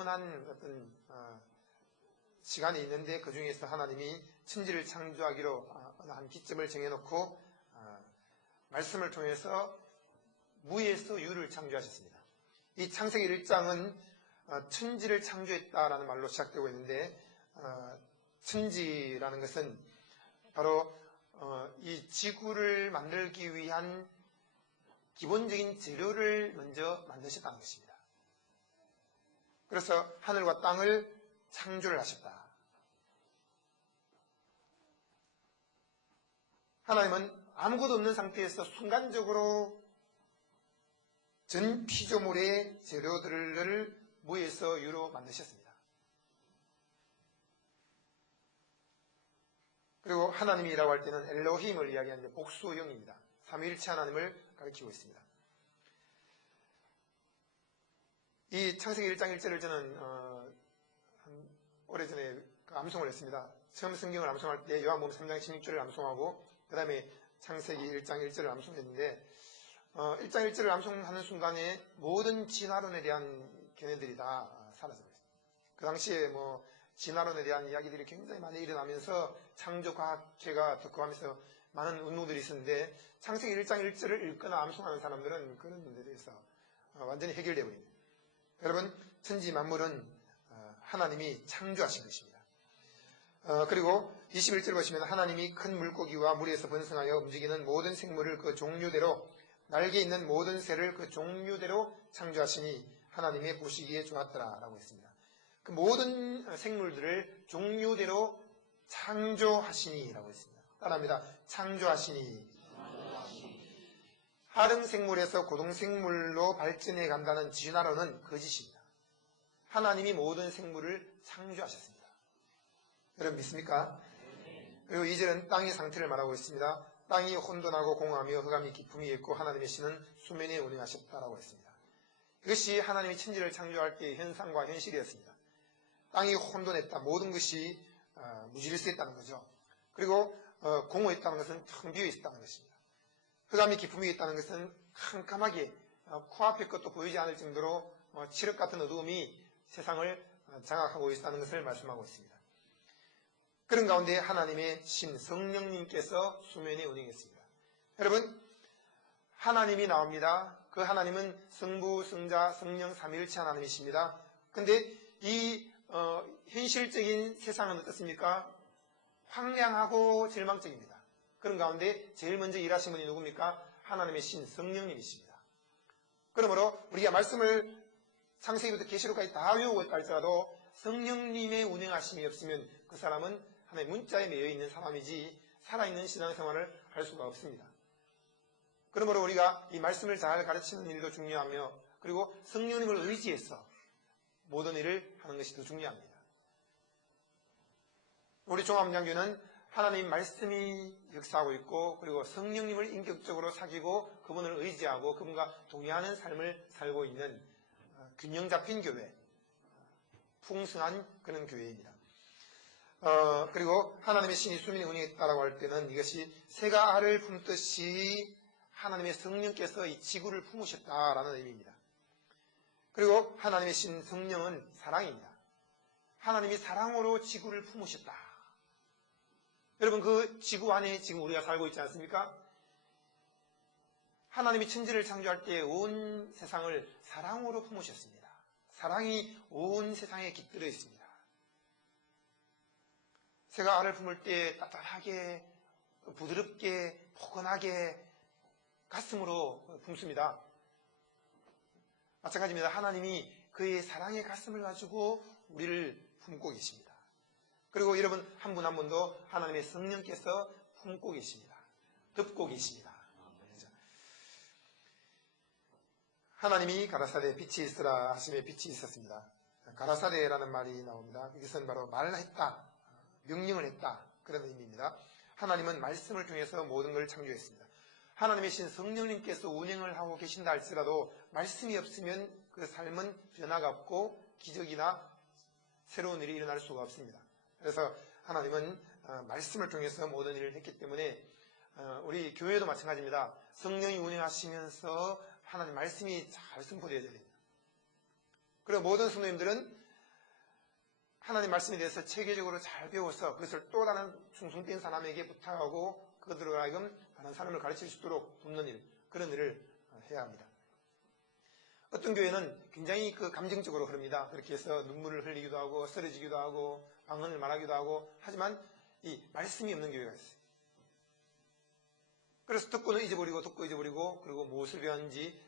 영원한 어떤 시간이 있는데 그 중에서 하나님이 천지를 창조하기로 한 기점을 정해놓고 말씀을 통해서 무에서 유를 창조하셨습니다. 이 창세기 1장은 천지를 창조했다라는 말로 시작되고 있는데 천지라는 것은 바로 이 지구를 만들기 위한 기본적인 재료를 먼저 만드셨다는 것입니다. 그래서 하늘과 땅을 창조를 하셨다. 하나님은 아무것도 없는 상태에서 순간적으로 전 피조물의 재료들을 무에서 유로 만드셨습니다. 그리고 하나님이라고 할 때는 엘로힘을 이야기하는데 복수형입니다. 삼위일체 하나님을 가리키고 있습니다. 이 창세기 1장 1절을 저는 오래전에 암송을 했습니다. 처음 성경을 암송할 때 요한복음 3장 16절을 암송하고 그 다음에 창세기 1장 1절을 암송했는데 1장 1절을 암송하는 순간에 모든 진화론에 대한 견해들이 다 사라져버렸습니다. 그 당시에 진화론에 대한 이야기들이 굉장히 많이 일어나면서 창조과학회가 덕후하면서 많은 운동들이 있었는데 창세기 1장 1절을 읽거나 암송하는 사람들은 그런 문제에 대해서 완전히 해결되어 버립니다. 여러분, 천지 만물은 하나님이 창조하신 것입니다. 그리고 21절 보시면 하나님이 큰 물고기와 물에서 번성하여 움직이는 모든 생물을 그 종류대로 날개 있는 모든 새를 그 종류대로 창조하시니 하나님의 보시기에 좋았더라 라고 했습니다. 그 모든 생물들을 종류대로 창조하시니 라고 했습니다. 따라합니다. 창조하시니. 하등생물에서 고등생물로 발전해 간다는 진화론은 거짓입니다. 하나님이 모든 생물을 창조하셨습니다. 여러분 믿습니까? 그리고 2절은 땅의 상태를 말하고 있습니다. 땅이 혼돈하고 공허하며 흑암이 깊음이 있고 하나님의 신은 수면에 운행하셨다라고 했습니다. 이것이 하나님이 천지를 창조할 때의 현상과 현실이었습니다. 땅이 혼돈했다. 모든 것이 무질서했다는 거죠. 그리고 공허했다는 것은 텅 비어 있었다는 것입니다. 흑암이 깊음이 있다는 것은 캄캄하게 코앞의 것도 보이지 않을 정도로 칠흑 같은 어두움이 세상을 장악하고 있다는 것을 말씀하고 있습니다. 그런 가운데 하나님의 신 성령님께서 수면에 운행했습니다. 여러분, 하나님이 나옵니다. 그 하나님은 성부, 성자, 성령 삼위일체 하나님이십니다. 그런데 이 현실적인 세상은 어떻습니까? 황량하고 절망적입니다. 그런 가운데 제일 먼저 일하신 분이 누굽니까? 하나님의 신 성령님이십니다. 그러므로 우리가 말씀을 창세기부터 계시록까지 다 외우고 있다 할지라도 성령님의 운행하심이 없으면 그 사람은 하나의 문자에 매여 있는 사람이지 살아있는 신앙생활을 할 수가 없습니다. 그러므로 우리가 이 말씀을 잘 가르치는 일도 중요하며 그리고 성령님을 의지해서 모든 일을 하는 것이 더 중요합니다. 우리 종합문장교는 하나님 말씀이 역사하고 있고 그리고 성령님을 인격적으로 사귀고 그분을 의지하고 그분과 동의하는 삶을 살고 있는 균형 잡힌 교회, 풍성한 그런 교회입니다. 그리고 하나님의 신이 수면에 운행했다라고 할 때는 이것이 새가 알을 품듯이 하나님의 성령께서 이 지구를 품으셨다라는 의미입니다. 그리고 하나님의 신 성령은 사랑입니다. 하나님이 사랑으로 지구를 품으셨다. 여러분, 그 지구 안에 지금 우리가 살고 있지 않습니까? 하나님이 천지를 창조할 때 온 세상을 사랑으로 품으셨습니다. 사랑이 온 세상에 깃들어 있습니다. 새가 알을 품을 때 따뜻하게, 부드럽게, 포근하게 가슴으로 품습니다. 마찬가지입니다. 하나님이 그의 사랑의 가슴을 가지고 우리를 품고 계십니다. 그리고 여러분 한 분 한 분도 하나님의 성령께서 품고 계십니다. 덮고 계십니다. 하나님이 가라사대에 빛이 있으라 하심에 빛이 있었습니다. 가라사대라는 말이 나옵니다. 이것은 바로 말했다, 명령을 했다 그런 의미입니다. 하나님은 말씀을 통해서 모든 걸 창조했습니다. 하나님의 신 성령님께서 운행을 하고 계신다 할지라도 말씀이 없으면 그 삶은 변화가 없고 기적이나 새로운 일이 일어날 수가 없습니다. 그래서 하나님은 말씀을 통해서 모든 일을 했기 때문에 우리 교회도 마찬가지입니다. 성령이 운행하시면서 하나님 말씀이 잘 선포되어야 됩니다. 그리고 모든 성도님들은 하나님 말씀에 대해서 체계적으로 잘 배워서 그것을 또 다른 숭숭 뛴 사람에게 부탁하고 그들로 하여금 다른 사람을 가르칠 수 있도록 돕는 일, 그런 일을 해야 합니다. 어떤 교회는 굉장히 감정적으로 흐릅니다. 그렇게 해서 눈물을 흘리기도 하고 쓰러지기도 하고 방언을 말하기도 하고, 하지만 이 말씀이 없는 교회가 있어요. 그래서 듣고는 잊어버리고 듣고 잊어버리고, 그리고 무엇을 배웠는지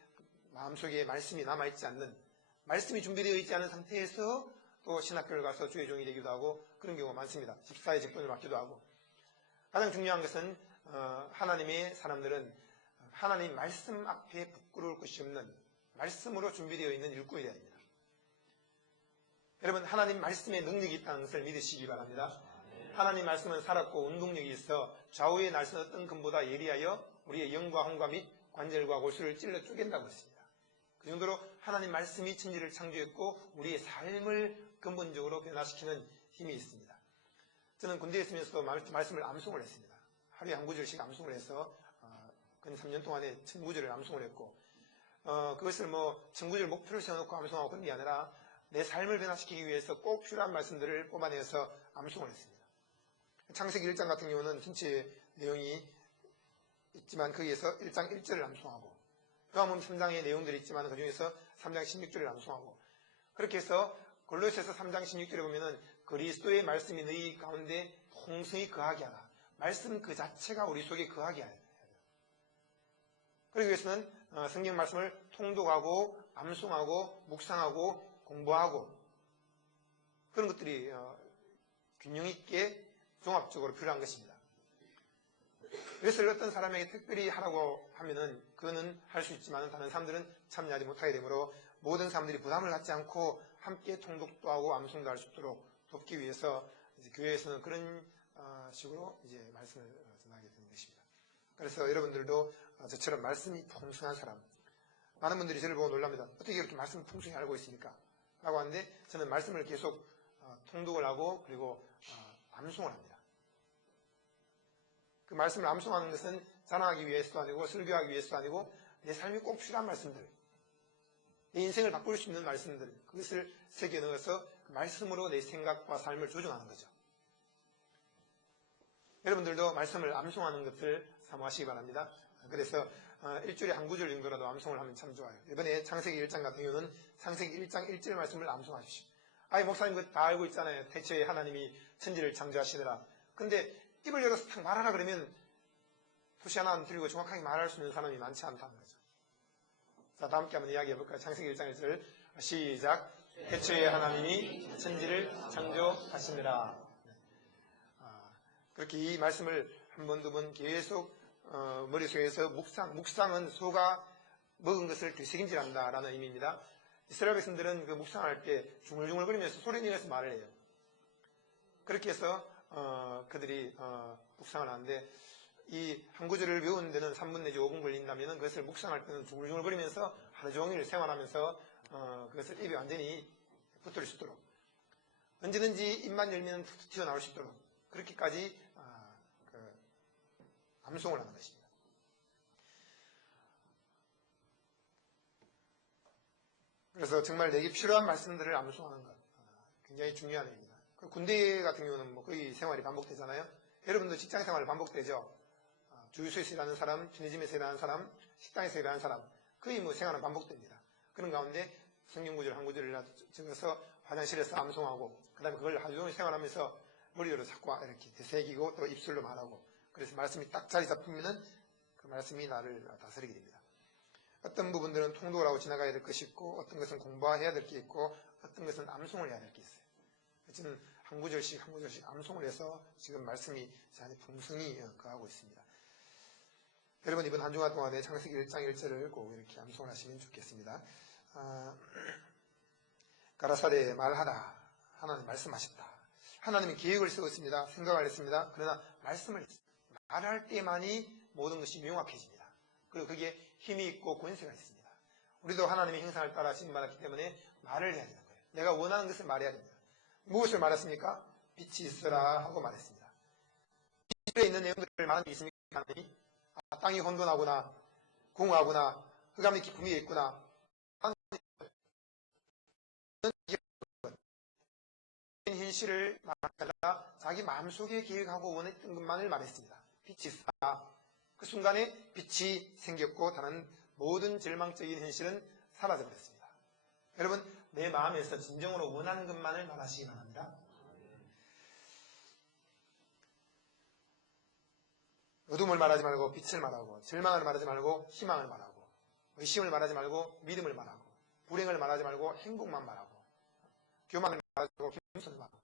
마음속에 말씀이 남아있지 않는, 말씀이 준비되어 있지 않은 상태에서 또 신학교를 가서 주의 종이 되기도 하고, 그런 경우가 많습니다. 집사의 직분을 맡기도 하고. 가장 중요한 것은 하나님의 사람들은 하나님 말씀 앞에 부끄러울 것이 없는 말씀으로 준비되어 있는 일꾼이 되어야 합니다. 여러분, 하나님 말씀에 능력이 있다는 것을 믿으시기 바랍니다. 하나님 말씀은 살았고 운동력이 있어 좌우에 날선 어떤 금보다 예리하여 우리의 영과 혼과 및 관절과 골수를 찔러 쪼갠다고 했습니다. 그 정도로 하나님 말씀이 천지를 창조했고 우리의 삶을 근본적으로 변화시키는 힘이 있습니다. 저는 군대에 있으면서도 말씀을 암송을 했습니다. 하루에 한 구절씩 암송을 해서 근 3년 동안에 1000구절을 암송을 했고, 그것을 1000구절 목표를 세워놓고 암송하고 그런 게 아니라 내 삶을 변화시키기 위해서 꼭 필요한 말씀들을 뽑아내서 암송을 했습니다. 창세기 1장 같은 경우는 전체 내용이 있지만 거기에서 1장 1절을 암송하고, 요한복음 3장의 내용들이 있지만 그 중에서 3장 16절을 암송하고, 그렇게 해서 골로새서 3장 16절에 보면은 그리스도의 말씀이 너희 가운데 풍성히 거하게 하라. 말씀 그 자체가 우리 속에 거하게 하라. 그러기 위해서는 성경 말씀을 통독하고 암송하고 묵상하고 공부하고, 그런 것들이 균형 있게 종합적으로 필요한 것입니다. 이것을 어떤 사람에게 특별히 하라고 하면은 그거는 할 수 있지만 다른 사람들은 참여하지 못하게 되므로 모든 사람들이 부담을 갖지 않고 함께 통독도 하고 암송도 할 수 있도록 돕기 위해서 이제 교회에서는 그런 식으로 이제 말씀을 전하게 되는 것입니다. 그래서 여러분들도 저처럼 말씀이 풍성한 사람, 많은 분들이 저를 보고 놀랍니다. 어떻게 이렇게 말씀을 풍성히 알고 있습니까? 라고 하는데 저는 말씀을 계속 통독을 하고 그리고 암송을 합니다. 그 말씀을 암송하는 것은 자랑하기 위해서도 아니고 설교하기 위해서도 아니고 내 삶이 꼭 필요한 말씀들, 내 인생을 바꿀 수 있는 말씀들, 그것을 새겨 넣어서 그 말씀으로 내 생각과 삶을 조정하는 거죠. 여러분들도 말씀을 암송하는 것을 사모하시기 바랍니다. 그래서 일주일에 한 구절 정도라도 암송을 하면 참 좋아요. 이번에 창세기 1장 같은 경우는 창세기 1장 1절 말씀을 암송하십시오. 아이, 목사님 그거 다 알고 있잖아요. 태초에 하나님이 천지를 창조하시더라. 근데 입을 열어서 탁 말하라 그러면 토시 하나 안 들고 정확하게 말할 수 있는 사람이 많지 않다는 거죠. 자, 다 함께 한번 이야기해 볼까요? 창세기 1장 1절 시작. 태초에 하나님이 천지를 창조하시니라. 그렇게 이 말씀을 한 번, 두 번 계속 머릿속에서 묵상은 소가 먹은 것을 되새김질한다라는 의미입니다. 이스라엘 백성들은 그 묵상할 때 중얼중얼거리면서 소리 내면서 말을 해요. 그렇게 해서 그들이 묵상을 하는데, 이 한 구절을 외우는 데는 3분 내지 5분 걸린다면 그것을 묵상할 때는 중얼중얼거리면서 하루 종일 생활하면서 그것을 입에 완전히 붙들 수 있도록, 언제든지 입만 열면 툭툭 튀어나올 수 있도록 그렇게까지 암송을 하는 것입니다. 그래서 정말 내게 필요한 말씀들을 암송하는 것, 굉장히 중요한 일입니다. 군대 같은 경우는 거의 생활이 반복되잖아요. 여러분도 직장 생활 반복되죠. 주유소에서 일하는 사람, 편의점에서 일하는 사람, 식당에서 일하는 사람, 거의 생활은 반복됩니다. 그런 가운데 성경 구절 한 구절이라도 적어서 화장실에서 암송하고, 그 다음에 그걸 하루 종일 생활하면서 머리로 자꾸 이렇게 되새기고 또 입술로 말하고, 그래서 말씀이 딱 자리 잡히면은 그 말씀이 나를 다스리게 됩니다. 어떤 부분들은 통독을 하고 지나가야 될 것이 있고, 어떤 것은 공부해야 될 게 있고, 어떤 것은 암송을 해야 될 게 있어요. 저는 한 구절씩 한 구절씩 암송을 해서 지금 말씀이 제 안에 풍성히 거하고 있습니다. 여러분, 이번 한 주간 동안에 창세기 1장 1절을 꼭 이렇게 암송을 하시면 좋겠습니다. 가라사대 말하라. 하나님 말씀하셨다. 하나님이 계획을 세웠습니다. 생각을 했습니다. 그러나 말씀을 말할 때만이 모든 것이 명확해집니다. 그리고 그게 힘이 있고 권세가 있습니다. 우리도 하나님의 형상을 따라 지음받았기 때문에 말을 해야 되는 거예요. 내가 원하는 것을 말해야 됩니다. 무엇을 말했습니까? 빛이 있으라 하고 말했습니다. 빛에 있는 내용들을 말하는 게 있습니까? 땅이 혼돈하구나, 공허하구나, 흑암의 기품이 있구나. 현실을 말하다가 자기 마음속에 계획하고 원했던 것만을 말했습니다. 빛이 있다. 그 순간에 빛이 생겼고 다른 모든 절망적인 현실은 사라져버렸습니다. 여러분, 내 마음에서 진정으로 원하는 것만을 말하시기 바랍니다. 어둠을 말하지 말고 빛을 말하고, 절망을 말하지 말고 희망을 말하고, 의심을 말하지 말고 믿음을 말하고, 불행을 말하지 말고 행복만 말하고, 교만을 말하지 말고 겸손을 말하고,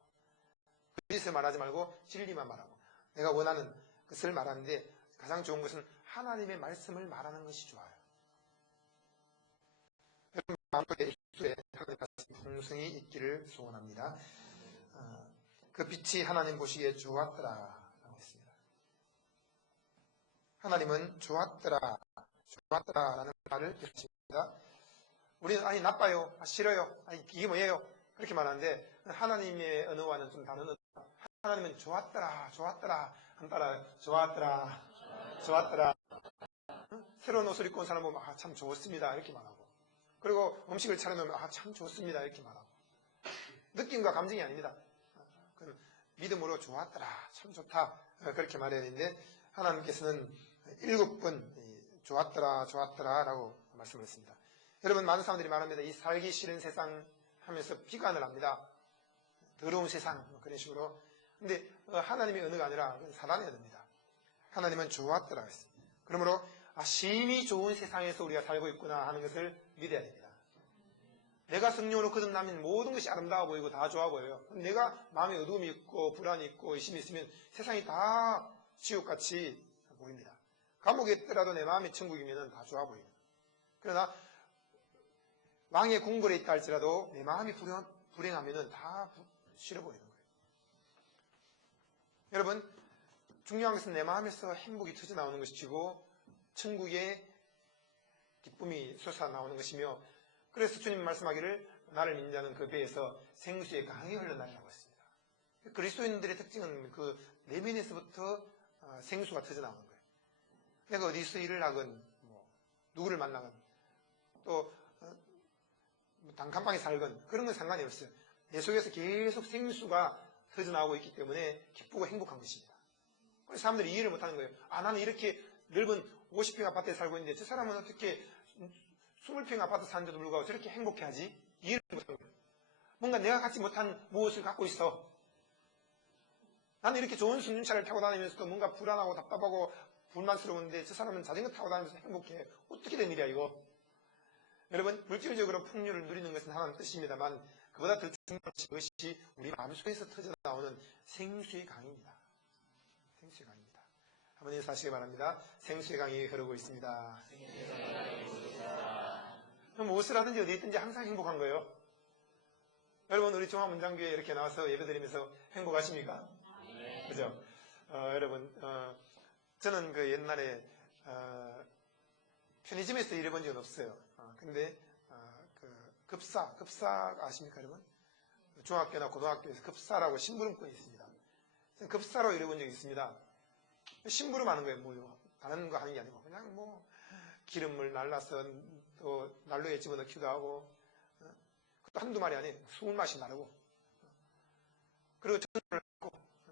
거짓을 말하지 말고 진리만 말하고, 내가 원하는 것을 말하는데 가장 좋은 것은 하나님의 말씀을 말하는 것이 좋아요. 여러분 마음속에 입술에 하나님의 말씀 풍성히 있기를 소원합니다. 그 빛이 하나님 보시기에 좋았더라 라고 했습니다. 하나님은 좋았더라 라는 말을 들으십니다. 우리는 아니 나빠요, 싫어요, 아니 이게 뭐예요 그렇게 말하는데, 하나님의 언어와는 좀 다른 언어. 하나님은 좋았더라 한 따라 좋았더라. 새로운 옷을 입고 온 사람 보면 참 좋습니다 이렇게 말하고, 그리고 음식을 차려놓으면 참 좋습니다 이렇게 말하고, 느낌과 감정이 아닙니다. 믿음으로 좋았더라, 참 좋다 그렇게 말해야 되는데, 하나님께서는 7번 좋았더라 라고 말씀을 했습니다. 여러분, 많은 사람들이 말합니다. 이 살기 싫은 세상 하면서 비관을 합니다. 더러운 세상 그런 식으로. 근데 하나님의 언어가 아니라 사단의 언어입니다. 하나님은 좋았더라 했습니다. 그러므로 심히 좋은 세상에서 우리가 살고 있구나 하는 것을 믿어야 됩니다. 내가 성령으로 거듭나면 모든 것이 아름다워 보이고 다 좋아 보여요. 내가 마음에 어두움이 있고 불안이 있고 의심이 있으면 세상이 다 지옥같이 보입니다. 감옥에 있더라도 내 마음이 천국이면 다 좋아 보입니다. 그러나 왕의 궁궐에 있다 할지라도 내 마음이 불행하면 다 싫어 보이는 거예요. 여러분, 중요한 것은 내 마음에서 행복이 터져나오는 것이고 천국의 기쁨이 솟아나오는 것이며, 그래서 주님 말씀하기를 나를 믿는 자는 그 배에서 생수의 강이 흘러나리라고 했습니다. 그리스도인들의 특징은 그 내면에서부터 생수가 터져나오는 거예요. 내가 어디서 일을 하건 누구를 만나건 또 단칸방에 살건 그런 건 상관이 없어요. 내 속에서 계속 생수가 터져나오고 있기 때문에 기쁘고 행복한 것입니다. 그래서 사람들이 이해를 못하는 거예요. 나는 이렇게 넓은 50평 아파트에 살고 있는데 저 사람은 어떻게 20평 아파트 사는데도 불구하고 저렇게 행복해하지? 이해를 못하는 거예요. 뭔가 내가 갖지 못한 무엇을 갖고 있어. 나는 이렇게 좋은 승용차를 타고 다니면서도 뭔가 불안하고 답답하고 불만스러운데 저 사람은 자전거 타고 다니면서 행복해. 어떻게 된 일이야 이거? 여러분, 물질적으로 풍요를 누리는 것은 하나님 뜻입니다만 그보다 더 중요한 것이 우리 마음속에서 터져나오는 생수의 강입니다. 생수의 강입니다. 한번 인사하시기 바랍니다. 생수의 강이 흐르고 있습니다. 그럼 무엇을 하든지 어디 있든지 항상 행복한 거예요. 여러분, 우리 종합문장교회 이렇게 나와서 예배드리면서 행복하십니까? 네. 그죠? 여러분, 저는 그 옛날에 편의점에서 일해본 적은 없어요. 근데 급사 아십니까 여러분? 중학교나 고등학교에서 급사라고 심부름권이 있습니다. 급사로 일해본 적이 있습니다. 심부름 하는 거예요. 뭐 다른 거 하는 게 아니고 그냥 뭐 기름을 날라서 또 난로에 집어넣기도 하고, 그것도 한두 마리 아니에요. 20마리 나르고, 그리고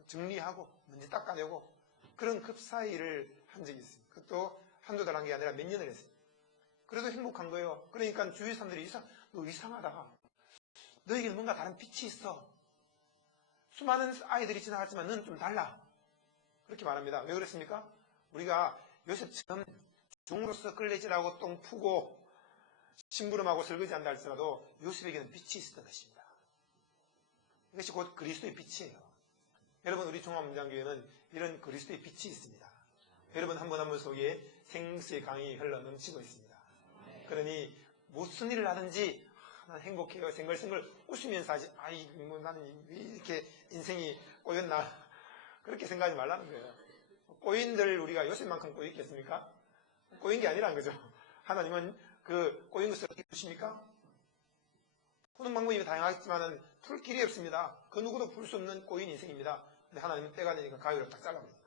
정리하고 먼지 닦아내고 그런 급사 일을 한 적이 있어요. 그것도 한두 달 한 게 아니라 몇 년을 했어요. 그래도 행복한 거예요. 그러니까 주위 사람들이 너 이상하다. 너에게는 뭔가 다른 빛이 있어. 수많은 아이들이 지나갔지만 너는 좀 달라. 그렇게 말합니다. 왜 그랬습니까? 우리가 요셉처럼 종으로서 끌레질하고 똥 푸고 심부름하고 설거지한다 할지라도 요셉에게는 빛이 있었던 것입니다. 이것이 곧 그리스도의 빛이에요. 여러분, 우리 종합문장교회는 이런 그리스도의 빛이 있습니다. 여러분 한 분 한 분 속에 생수의 강이 흘러 넘치고 있습니다. 그러니 무슨 일을 하든지 난 행복해요. 생글생글 웃으면서 하지. 나는 왜 이렇게 인생이 꼬였나. 그렇게 생각하지 말라는 거예요. 꼬인들 우리가 요새만큼 꼬였겠습니까? 꼬인 게 아니란 거죠. 하나님은 그 꼬인 것을 어떻게 푸십니까? 푸는 방법이 다양하겠지만 풀 길이 없습니다. 그 누구도 풀 수 없는 꼬인 인생입니다. 근데 하나님은 때가 되니까 가위로 딱 잘라버리는 거예요.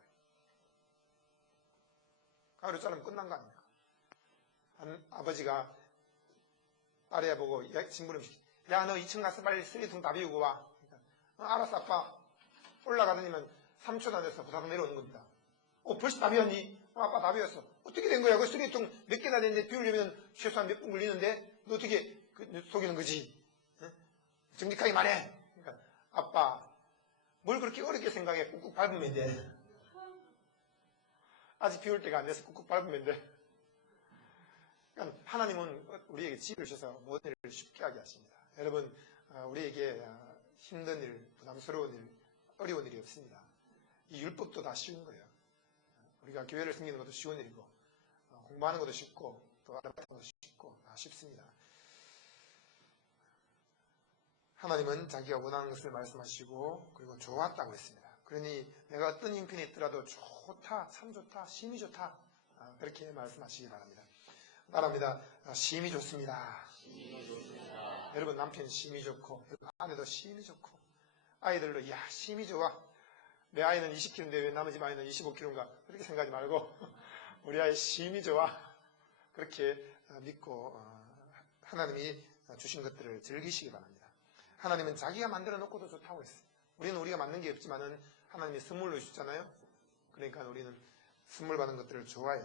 가위로 자르면 끝난 거 아닙니까? 아버지가 딸애 보고 심부름시키. 야, 너 2층 가서 빨리 쓰레기통 다 비우고 와. 그러니까 알았어 아빠. 올라가더니만 3초 안에서 부사가 내려오는 겁니다. 벌써 다 비웠니? 아빠 다 비웠어. 어떻게 된 거야? 그 쓰레기통 몇 개나 됐는데 비우려면 최소한 몇 분 걸리는데 너 어떻게 속이는 거지? 응? 정직하게 말해. 그러니까 아빠 뭘 그렇게 어렵게 생각해. 꾹꾹 밟으면 돼. 아직 비울 때가 안 돼서 꾹꾹 밟으면 돼. 그러니까 하나님은 우리에게 지혜를 주셔서 모든 일을 쉽게 하게 하십니다. 여러분 우리에게 힘든 일, 부담스러운 일, 어려운 일이 없습니다. 이 율법도 다 쉬운 거예요. 우리가 교회를 섬기는 것도 쉬운 일이고 공부하는 것도 쉽고 또 아르바이트 하는 것도 쉽고 다 쉽습니다. 하나님은 자기가 원하는 것을 말씀하시고 그리고 좋았다고 했습니다. 그러니 내가 어떤 형편이 있더라도 좋다, 참 좋다, 심히 좋다 그렇게 말씀하시기 바랍니다. 따라합니다. 심히 좋습니다. 여러분 남편 심히 좋고 아내도 심히 좋고 아이들도 야 심히 좋아. 내 아이는 20kg인데 왜 나머지 아이는 25kg인가 그렇게 생각하지 말고 우리 아이 심히 좋아. 그렇게 믿고 하나님이 주신 것들을 즐기시기 바랍니다. 하나님은 자기가 만들어 놓고도 좋다고 했어요. 우리는 우리가 만든 게 없지만은 하나님이 선물로 주셨잖아요. 그러니까 우리는 선물 받은 것들을 좋아해.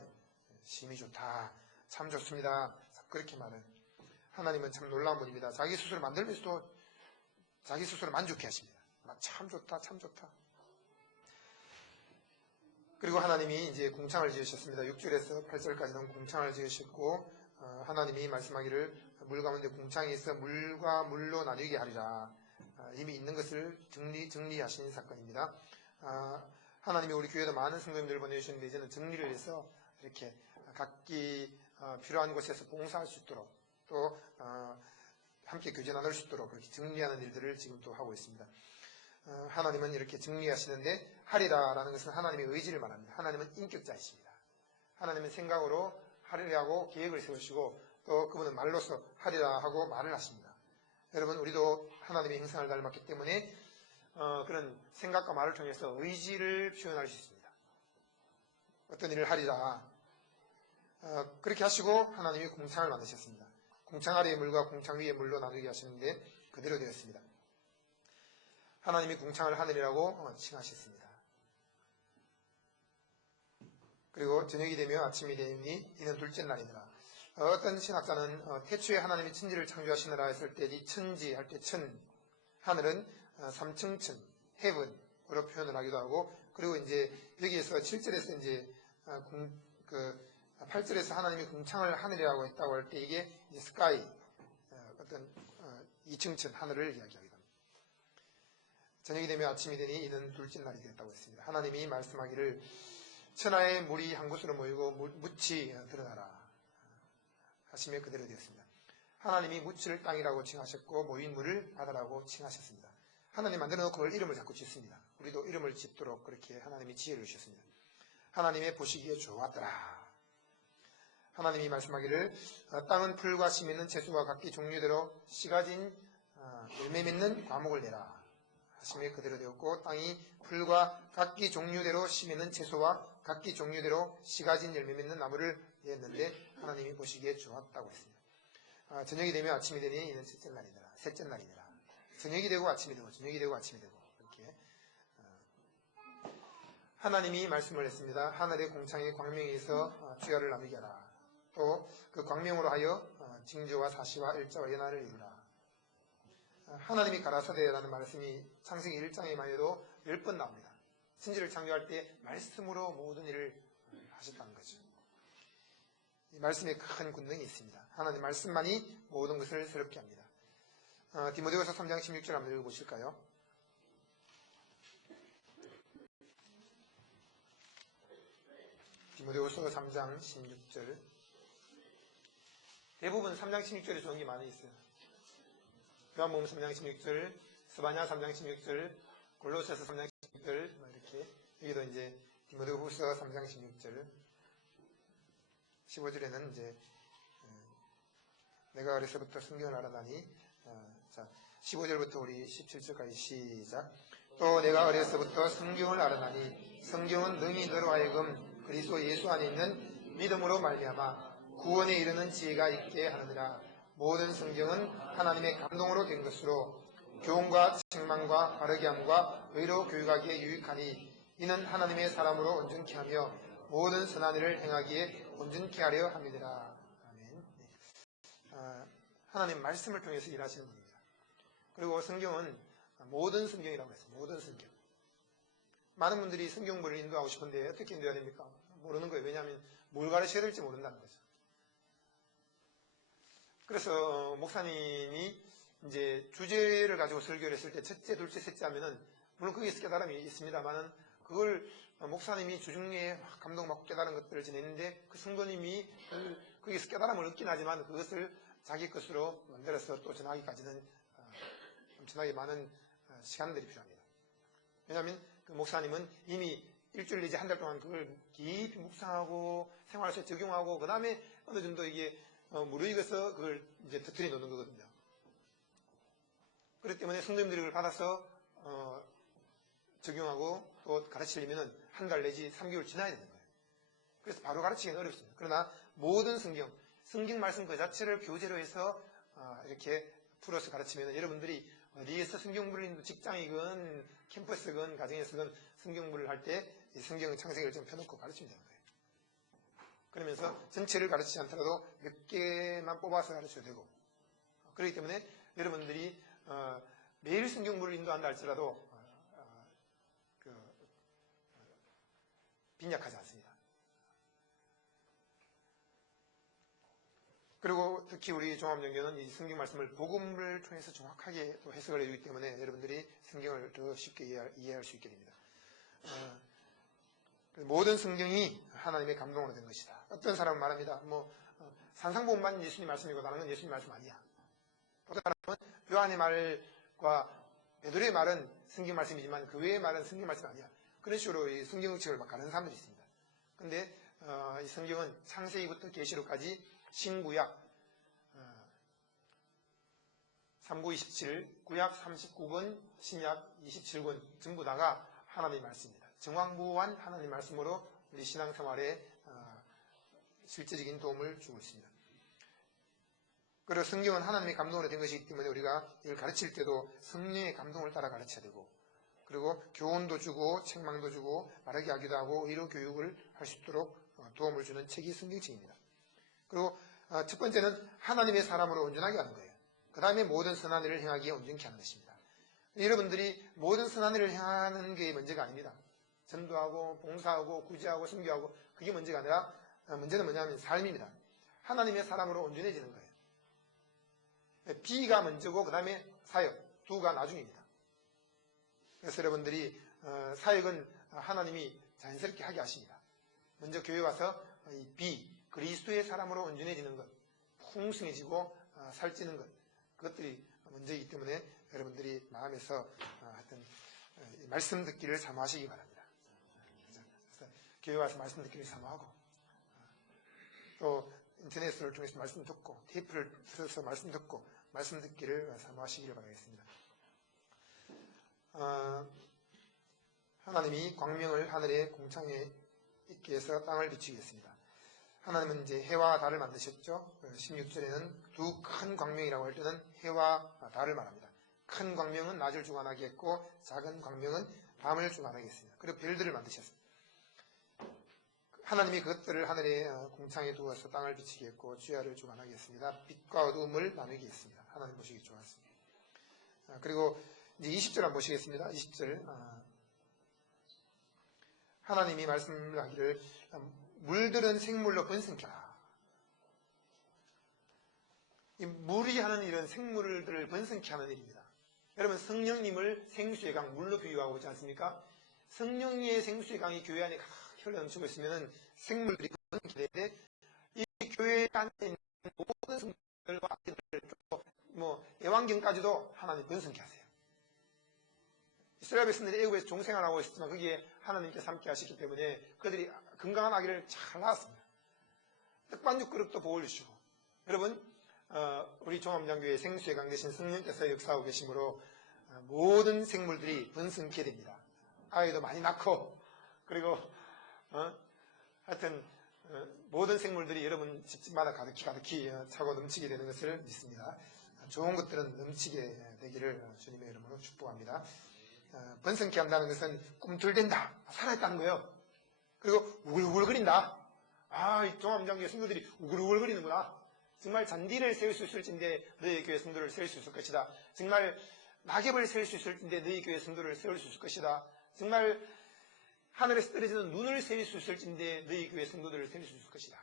심히 좋다. 참 좋습니다. 그렇게 말해요. 하나님은 참 놀라운 분입니다. 자기 스스로 만들면서도 자기 스스로 만족해 하십니다. 참 좋다, 참 좋다. 그리고 하나님이 이제 궁창을 지으셨습니다. 6절에서 8절까지는 궁창을 지으셨고 하나님이 말씀하기를 물 가운데 궁창이 있어 물과 물로 나뉘게 하리라. 이미 있는 것을 정리하신 사건입니다. 하나님이 우리 교회도 많은 성도님들을 보내주셨는데 이제는 정리를 해서 이렇게 각기 필요한 곳에서 봉사할 수 있도록 또 함께 교제 나눌 수 있도록 그렇게 정리하는 일들을 지금 또 하고 있습니다. 하나님은 이렇게 정리하시는데 하리라라는 것은 하나님의 의지를 말합니다. 하나님은 인격자이십니다. 하나님은 생각으로 하리라고 계획을 세우시고 또 그분은 말로서 하리라 하고 말을 하십니다. 여러분 우리도 하나님의 형상을 닮았기 때문에 그런 생각과 말을 통해서 의지를 표현할 수 있습니다. 어떤 일을 하리라 그렇게 하시고 하나님이 궁창을 만드셨습니다. 궁창 아래의 물과 궁창 위의 물로 나누게 하시는데 그대로 되었습니다. 하나님이 궁창을 하늘이라고 칭하셨습니다. 그리고 저녁이 되며 아침이 되니 이는 둘째 날이더라. 어떤 신학자는 태초에 하나님이 천지를 창조하시느라 했을 때 이 천지 할 때 천, 하늘은 삼층천, heaven으로 표현을 하기도 하고 그리고 이제 여기에서 7절에서 이제 8절에서 하나님이 궁창을 하늘이라고 했다고 할 때 이게 이제 sky, 어떤 이층천 하늘을 이야기하기도 합니다. 저녁이 되면 아침이 되니 이는 둘째 날이 되었다고 했습니다. 하나님이 말씀하기를 천하의 물이 한 곳으로 모이고 묻이 드러나라 하시며 그대로 되었습니다. 하나님이 묻을 땅이라고 칭하셨고 모인 물을 바다라고 칭하셨습니다. 하나님 만들어 놓고 그걸 이름을 자꾸 짓습니다. 우리도 이름을 짓도록 그렇게 하나님이 지혜를 주셨습니다. 하나님의 보시기에 좋았더라. 하나님이 말씀하기를 땅은 풀과 씨 맺는 채소와 각기 종류대로 씨가 진 열매 맺는 과목을 내라 하시며 그대로 되었고 땅이 풀과 각기 종류대로 씨 맺는 채소와 각기 종류대로 씨가 진 열매 맺는 나무를 냈는데 하나님이 보시기에 좋았다고 했습니다. 저녁이 되면 아침이 되니 이는 셋째 날이더라. 셋째 날이더라. 저녁이 되고 아침이 되고 저녁이 되고 아침이 되고 이렇게 하나님이 말씀을 했습니다. 하늘의 공창에 광명이 있어 주야를 나누게 하라. 또 그 광명으로 하여 징조와 사시와 일자와 연화를 이루라. 하나님이 가라사대라는 말씀이 창세기 1장에만 해도 10번 나옵니다. 천지를 창조할 때 말씀으로 모든 일을 하셨다는 거죠. 이 말씀에 큰 권능이 있습니다. 하나님 말씀만이 모든 것을 새롭게 합니다. 디모데후서 3장 16절 한번 읽어보실까요? 디모데후서 3장 16절. 대부분 3장 16절에 좋은 게 많이 있어요. 요한복음 3장 16절, 스바냐 3장 16절, 골로새서 3장 16절 이렇게 여기도 이제 디모데후서 3장 16절, 15절에는 이제 내가 어려서부터 성경을 알아다니, 자 15절부터 우리 17절까지 시작. 또 내가 어려서부터 성경을 알아다니 성경은 능히 너로 하여금 그리스도 예수 안에 있는 믿음으로 말미암아 구원에 이르는 지혜가 있게 하느니라. 모든 성경은 하나님의 감동으로 된 것으로 교훈과 책망과 바르게 함과 의로 교육하기에 유익하니 이는 하나님의 사람으로 온전케 하며 모든 선한 일을 행하기에 온전케 하려 함이니라. 아멘. 하나님 말씀을 통해서 일하시는 분입니다. 그리고 성경은 모든 성경이라고 했어요. 모든 성경. 많은 분들이 성경부를 인도하고 싶은데 어떻게 인도해야 됩니까? 모르는 거예요. 왜냐하면 뭘 가르쳐야 될지 모른다는 거죠. 그래서 목사님이 이제 주제를 가지고 설교를 했을 때 첫째, 둘째, 셋째 하면은 물론 거기서 깨달음이 있습니다만은 그걸 목사님이 주중에 감동받고 깨달은 것들을 지냈는데 그 성도님이 거기서 깨달음을 얻긴 하지만 그것을 자기 것으로 만들어서 또 전하기까지는 엄청나게 많은 시간들이 필요합니다. 왜냐하면 그 목사님은 이미 일주일 내지 한 달 동안 그걸 깊이 묵상하고 생활에서 적용하고 그 다음에 어느 정도 이게 무르익어서 그걸 이제 터뜨려 놓는 거거든요. 그렇기 때문에 성도님들이 그걸 받아서 적용하고 또 가르치려면 한 달 내지 3개월 지나야 되는 거예요. 그래서 바로 가르치기는 어렵습니다. 그러나 모든 성경 말씀 그 자체를 교재로 해서 이렇게 풀어서 가르치면 여러분들이 어디에서 성경부를 직장이건 캠퍼스건 가정에서건 성경부를 할 때 성경 창세기를 좀 펴놓고 가르치면 되는 거예요. 그러면서 전체를 가르치지 않더라도 몇 개만 뽑아서 가르쳐도 되고 그렇기 때문에 여러분들이 매일 성경부를 인도한다 할지라도 빈약하지 않습니다. 그리고 특히 우리 종합영교는 이 성경 말씀을 복음을 통해서 정확하게 또 해석을 해주기 때문에 여러분들이 성경을 더 쉽게 이해할 수 있게 됩니다. 모든 성경이 하나님의 감동으로 된 것이다. 어떤 사람은 말합니다. 산상보험만 예수님 말씀이고 다른 건 예수님 말씀 아니야. 어떤 사람은 요한의 말과 베드로의 말은 성경 말씀이지만 그 외의 말은 성경 말씀 아니야. 그런 식으로 이 성경 의식을 막 가는 사람들이 있습니다. 근데 이 성경은 창세기부터 계시록까지 신구약 3구 27, 구약 39권, 신약 27권 전부 다가 하나님의 말씀입니다. 정황부한 하나님의 말씀으로 우리 신앙생활에 실제적인 도움을 주고 있습니다. 그리고 성경은 하나님의 감동으로 된 것이기 때문에 우리가 이걸 가르칠 때도 성령의 감동을 따라 가르쳐야 되고 그리고 교훈도 주고 책망도 주고 바르게 하기도 하고 의로 교육을 할 수 있도록 도움을 주는 책이 성경책입니다. 그리고 첫 번째는 하나님의 사람으로 온전하게 하는 거예요. 그 다음에 모든 선한 일을 행하기에 온전케 하는 것입니다. 여러분들이 모든 선한 일을 행하는 게 문제가 아닙니다. 전도하고 봉사하고 구제하고 선교하고 그게 문제가 아니라 문제는 뭐냐면 삶입니다. 하나님의 사람으로 온전해지는 거예요. 비가 먼저고 그 다음에 사역 두가 나중입니다. 그래서 여러분들이 사역은 하나님이 자연스럽게 하게 하십니다. 먼저 교회 와서 이 비 그리스도의 사람으로 온전해지는 것, 풍성해지고 살찌는 것 그것들이 문제이기 때문에 여러분들이 마음에서 하여튼 말씀 듣기를 사모하시기 바랍니다. 그래서 교회 와서 말씀 듣기를 사모하고 또 인터넷을 통해서 말씀 듣고 테이프를 틀어서 말씀 듣고 말씀 듣기를 사모하시기를 바라겠습니다. 하나님이 광명을 하늘의 공창에 있게 해서 땅을 비추게 했습니다. 하나님은 이제 해와 달을 만드셨죠. 16절에는 두 큰 광명이라고 할 때는 해와 달을 말합니다. 큰 광명은 낮을 주관하게 했고 작은 광명은 밤을 주관하게 했습니다. 그리고 별들을 만드셨습니다. 하나님이 그것들을 하늘의 공창에 두어서 땅을 비추게 했고 주야를 주관하게 했습니다. 빛과 어두움을 나누게 했습니다. 하나님 보시기 좋았습니다. 그리고 이제 20절 한번 보시겠습니다. 20절 하나님이 말씀을 하기를 물들은 생물로 번성케라. 이 물이 하는 일은 생물들을 번성케 하는 일입니다. 여러분 성령님을 생수의 강 물로 비유하고 있지 않습니까? 성령의 생수의 강이 교회 안에 흘러 넘치고 있으면 생물들이 번성케 되는데 이 교회 안에 있는 모든 성물들과 아이들 또 애완경까지도 하나님 번성케 하세요. 이스라엘 백성들이 애굽에서 종생활하고 있었지만 거기에 하나님께서 함께 하시기 때문에 그들이 건강한 아기를 잘 낳았습니다. 떡반죽 그릇도 복을 주시고 여러분 우리 종합장교회 생수의 강 대신 성령께서 역사하고 계시므로 모든 생물들이 번성케 됩니다. 아이도 많이 낳고 그리고 하여튼 모든 생물들이 여러분 집집마다 가득히 차고 넘치게 되는 것을 믿습니다. 좋은 것들은 넘치게 되기를 주님의 이름으로 축복합니다. 번성케 한다는 것은 꿈틀댄다, 살아있다는 거예요. 그리고 우글우글거린다. 이 종합장교회 성도들이 우글우글거리는구나. 정말 잔디를 세울 수 있을진데 너희 교회 성도를 세울 수 있을 것이다. 정말 낙엽을 세울 수 있을진데 너희 교회 성도를 세울 수 있을 것이다. 정말 하늘에서 떨어지는 눈을 세울 수 있을진데 너희 교회 성도들을 세울 수 있을 것이다.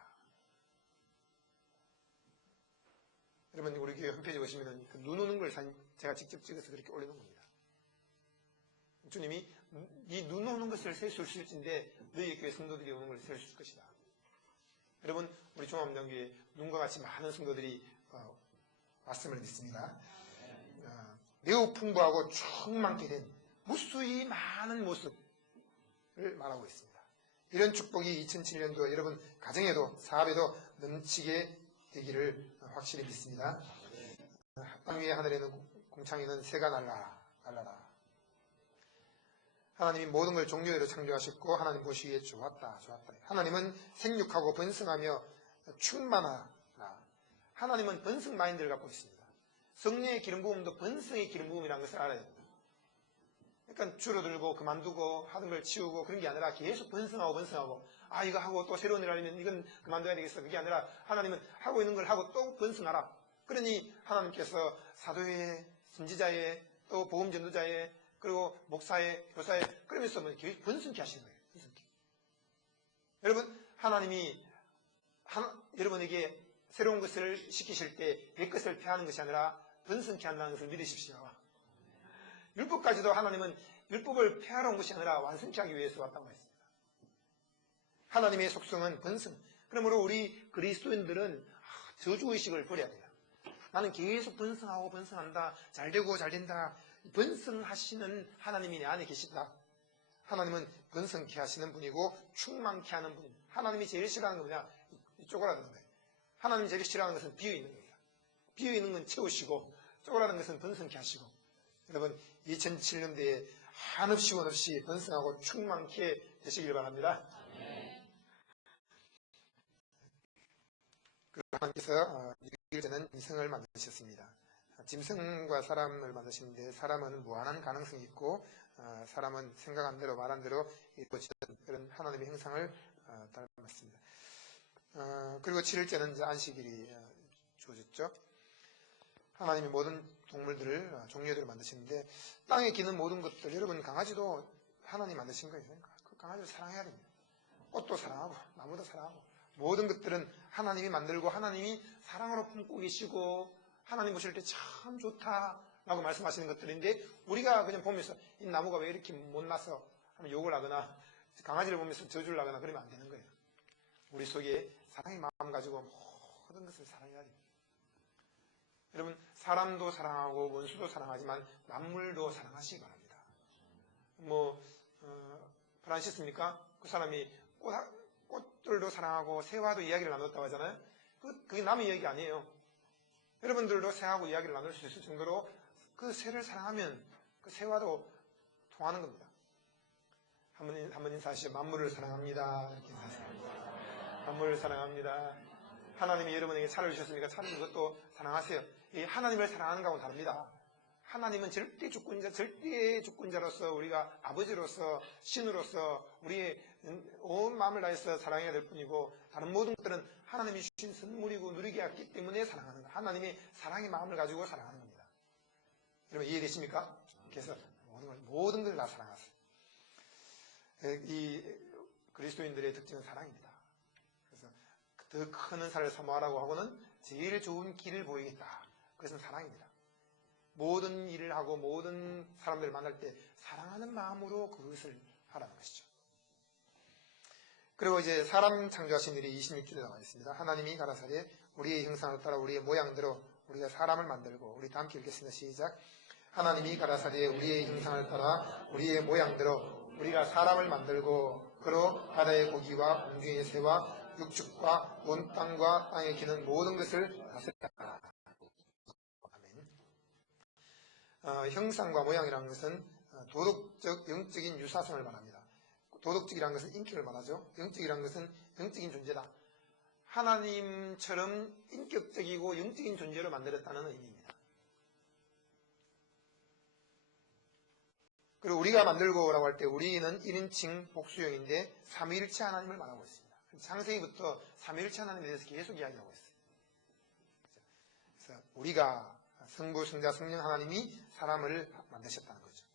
여러분, 우리 교회 홈페이지 보시면 그 눈 오는 걸 제가 직접 찍어서 그렇게 올려놓은 겁니다. 주님이 이 눈 오는 것을 세울 수 있을진데 너희 교회 성도들이 오는 걸 세울 수 있을 것이다. 여러분, 우리 종합장교회에 눈과 같이 많은 성도들이 왔음을 믿습니다. 매우 풍부하고 충만케 된 무수히 많은 모습을 말하고 있습니다. 이런 축복이 2007년도 여러분 가정에도 사업에도 넘치게 되기를 확실히 믿습니다. 땅 위에 하늘에는 공창에는 새가 날라라. 하나님이 모든 걸 종류대로 창조하셨고 하나님 보시기에 좋았다. 하나님은 생육하고 번성하며 충만하라. 하나님은 번성 마인드를 갖고 있습니다. 성령의 기름 부음도 번성의 기름 부음이라는 것을 알아야 됩니다. 그러니까 줄어들고 그만두고 하던 걸 치우고 그런 게 아니라 계속 번성하고 이거 하고 또 새로운 일 하려면 이건 그만둬야 되겠어. 그게 아니라 하나님은 하고 있는 걸 하고 또 번성하라. 그러니 하나님께서 사도의, 선지자의, 또 복음 전도자의, 그리고 목사의, 교사의, 그러면서 계속 번성케 하시는 거예요. 번성케. 여러분, 하나님이 여러분에게 새로운 것을 시키실 때 옛 것을 폐하는 것이 아니라 번성케 한다는 것을 믿으십시오. 율법까지도 하나님은 율법을 폐하러 온 것이 아니라 완성케 하기 위해서 왔다고 했습니다. 하나님의 속성은 번성. 그러므로 우리 그리스도인들은 저주의식을 버려야 돼요. 나는 계속 번성하고 번성한다. 잘되고 잘된다. 번성하시는 하나님이 내 안에 계시다. 하나님은 번성케 하시는 분이고 충만케 하는 분입니다. 하나님이 제일 싫어하는 건 뭐냐? 쪼그라드는 거예요. 하나님이 제일 싫어하는 것은 비어있는 겁니다. 비어있는 건 채우시고 쪼그라드는 것은 번성케 하시고. 여러분, 2007년도에 한없이 원없이 번성하고 충만케 되시길 바랍니다. 그리고 하나님께서 6일째는 이성을 만드셨습니다. 짐승과 사람을 만드시는데 사람은 무한한 가능성이 있고 사람은 생각한 대로 말한 대로 이루어지는 그런 하나님의 형상을 닮았습니다. 그리고 7일째는 이제 안식일이 주어졌죠. 하나님이 모든 동물들을 종류들을 만드시는데 땅에 기는 모든 것들, 여러분 강아지도 하나님 만드신 거예요. 그 강아지를 사랑해야 됩니다. 꽃도 사랑하고 나무도 사랑하고 모든 것들은 하나님이 만들고 하나님이 사랑으로 품고 계시고 하나님 보실 때 참 좋다라고 말씀하시는 것들인데 우리가 그냥 보면서 이 나무가 왜 이렇게 못나서 하면 욕을 하거나 강아지를 보면서 저주를 하거나 그러면 안 되는 거예요. 우리 속에 사랑의 마음 가지고 모든 것을 사랑해야 됩니다. 여러분, 사람도 사랑하고 원수도 사랑하지만 만물도 사랑하시기 바랍니다. 프란시스입니까? 그 사람이 꽃들도 사랑하고 새와도 이야기를 나눴다고 하잖아요. 그게 남의 이야기 아니에요. 여러분들도 새하고 이야기를 나눌 수 있을 정도로 그 새를 사랑하면 그 새와도 통하는 겁니다. 한번 인사하시죠. 만물을 사랑합니다. 이렇게 인사하세요. 만물을 사랑합니다. 하나님이 여러분에게 차를 주셨으니까 차를 이것도 사랑하세요. 이 하나님을 사랑하는 거하고는 다릅니다. 하나님은 절대 주권자로서 우리가 아버지로서 신으로서 우리의 온 마음을 다해서 사랑해야 될 뿐이고 다른 모든 것들은 하나님이 주신 선물이고 누리게 했기 때문에 사랑하는 거예요. 하나님이 사랑의 마음을 가지고 사랑하는 겁니다. 여러분 이해되십니까? 그래서 모든 걸 다 사랑하세요. 이 그리스도인들의 특징은 사랑입니다. 그래서 더 큰 은사를 사모하라고 하고는 제일 좋은 길을 보이겠다. 그것은 사랑입니다. 모든 일을 하고 모든 사람들을 만날 때 사랑하는 마음으로 그것을 하라는 것이죠. 그리고 이제 사람 창조하신 일이 26절에 나와 있습니다. 하나님이 가라사대 우리의 형상을 따라 우리의 모양대로 우리가 사람을 만들고 우리 다 함께 읽겠습니다. 시작. 하나님이 가라사대 우리의 형상을 따라 우리의 모양대로 우리가 사람을 만들고 그로 바다의 고기와 공중의 새와 육축과 온 땅과 땅에 기는 모든 것을 다스렸다. 형상과 모양이라는 것은 도덕적, 영적인 유사성을 말합니다. 도덕적이라는 것은 인격을 말하죠. 영적이라는 것은 영적인 존재다. 하나님처럼 인격적이고 영적인 존재로 만들었다는 의미입니다. 그리고 우리가 만들고라고 할 때 우리는 1인칭 복수형인데 삼위일체 하나님을 말하고 있습니다. 창세기부터 삼위일체 하나님에 대해서 계속 이야기하고 있어요. 그래서 우리가 성부, 성자, 성령 하나님이 사람을 만드셨다는 거죠.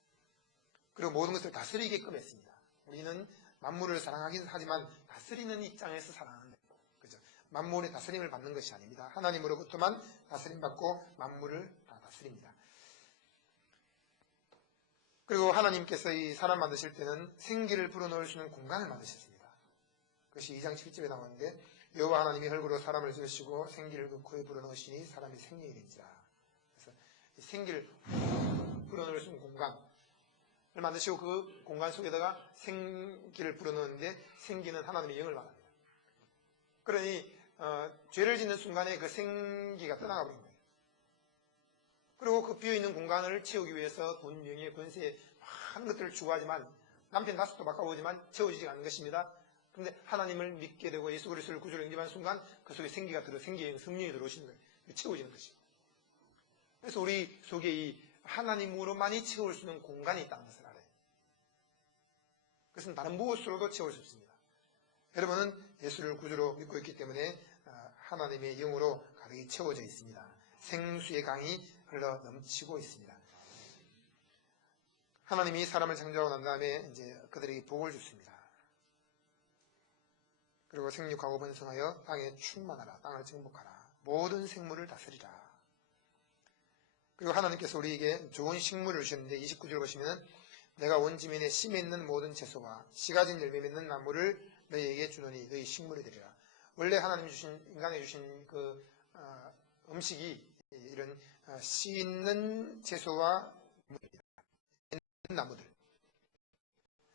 그리고 모든 것을 다스리게끔 했습니다. 우리는 만물을 사랑하긴 하지만 다스리는 입장에서 사랑한다. 그죠? 만물의 다스림을 받는 것이 아닙니다. 하나님으로부터만 다스림 받고 만물을 다 다스립니다. 그리고 하나님께서 이 사람 만드실 때는 생기를 불어넣을 수 있는 공간을 만드셨습니다. 그것이 2장 7절에 나오는데 여호와 하나님이 흙으로 사람을 지으시고 생기를 그 코에 불어넣으시니 사람이 생명이 된지라. 그래서 생기를 불어넣을 수 있는 공간을 만드시고 그 공간 속에다가 생기를 불어넣는데 생기는 하나님의 영을 말합니다. 그러니 죄를 짓는 순간에 그 생기가 떠나가 버린 거예요. 그리고 그 비어있는 공간을 채우기 위해서 돈, 명예, 권세 많은 것들을 추구하지만 남편 다섯도 바꿔보지만 채워지지 않는 것입니다. 그런데 하나님을 믿게 되고 예수 그리스도를 구주로 영접하는 순간 그 속에 생기가 생기의 성령이 들어오시는 거예요. 채워지는 것이고. 그래서 우리 속에 이 하나님으로만이 채울 수 있는 공간이 있다는 것을 알아요. 그것은 다른 무엇으로도 채울 수 없습니다. 여러분은 예수를 구주로 믿고 있기 때문에 하나님의 영으로 가득히 채워져 있습니다. 생수의 강이 흘러 넘치고 있습니다. 하나님이 사람을 창조하고 난 다음에 이제 그들에게 복을 줬습니다. 그리고 생육하고 번성하여 땅에 충만하라, 땅을 정복하라, 모든 생물을 다스리라. 그리고 하나님께서 우리에게 좋은 식물을 주셨는데 29절 보시면 내가 온 지면에 심에 있는 모든 채소와 씨 가진 열매 맺는 나무를 너희에게 주노니 너희 식물이 되리라. 원래 하나님이 주신 인간에 주신 그 음식이 이런 씨 있는 채소와 나무들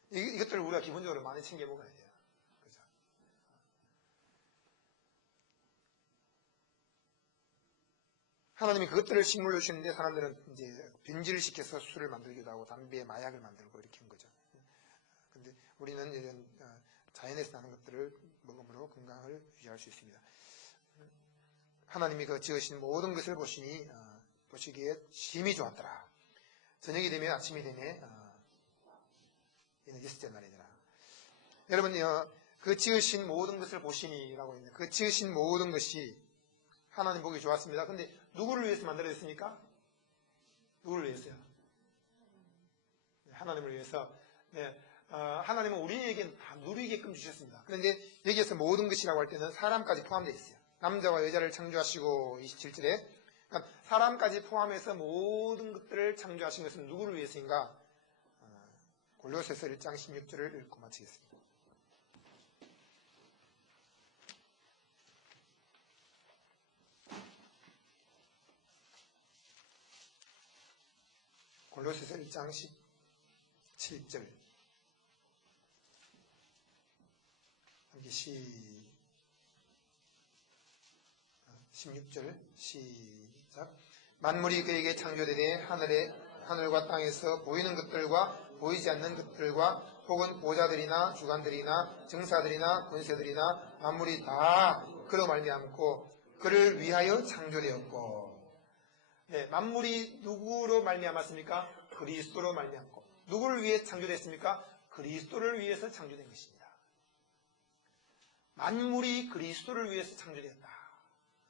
이것들을 우리가 기본적으로 많이 챙겨 먹어야 돼요. 그죠? 하나님이 그것들을 식물로 주시는데 사람들은 이제 변질을 시켜서 술을 만들기도 하고 담배, 마약을 만들고 이렇게 한 거죠. 근데 우리는 이런 자연에서 나는 것들을 먹음으로 건강을 유지할 수 있습니다. 하나님이 그 지으신 모든 것을 보시기에 심히 좋았더라. 저녁이 되면 아침이 되네. 이는 있을 때 말이더라. 여러분, 그 지으신 모든 것을 보시니라고 있는데 그 지으신 모든 것이 하나님 보기 좋았습니다. 근데 누구를 위해서 만들어졌습니까? 누구를 위해서요? 하나님을 위해서. 네, 하나님은 우리에게 다 누리게끔 주셨습니다. 그런데 여기에서 모든 것이라고 할 때는 사람까지 포함되어 있어요. 남자와 여자를 창조하시고 27절에 그러니까 사람까지 포함해서 모든 것들을 창조하신 것은 누구를 위해서인가? 골로새서 1장 16절을 읽고 마치겠습니다. 골로새서 1장 17절 함께 16절 시작. 만물이 그에게 창조되되 하늘과 땅에서 보이는 것들과 보이지 않는 것들과 혹은 보좌들이나 주관들이나 정사들이나 권세들이나 만물이 다 그로 말미암고 그를 위하여 창조되었고. 네, 만물이 누구로 말미암았습니까? 그리스도로 말미암고. 누구를 위해 창조됐습니까? 그리스도를 위해서 창조된 것입니다. 만물이 그리스도를 위해서 창조되었다.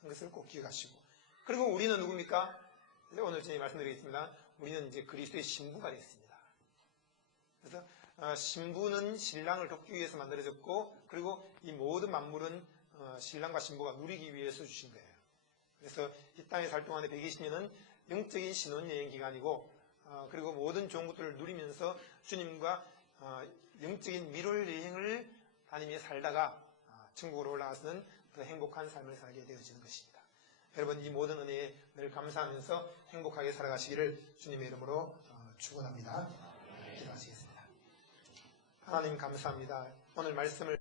그것을 꼭 기억하시고. 그리고 우리는 누굽니까? 오늘 저희 말씀드리겠습니다. 우리는 이제 그리스도의 신부가 되었습니다. 그래서 신부는 신랑을 돕기 위해서 만들어졌고, 그리고 이 모든 만물은 신랑과 신부가 누리기 위해서 주신 거예요. 그래서 이 땅에 살 동안에 120년은 영적인 신혼여행 기간이고, 그리고 모든 좋은 것들을 누리면서 주님과 영적인 미룰 여행을 다니며 살다가 천국으로 올라가서는 더 행복한 삶을 살게 되어지는 것입니다. 여러분, 이 모든 은혜에 늘 감사하면서 행복하게 살아가시기를 주님의 이름으로 축원합니다. 기도하시겠습니다. 하나님 감사합니다. 오늘 말씀을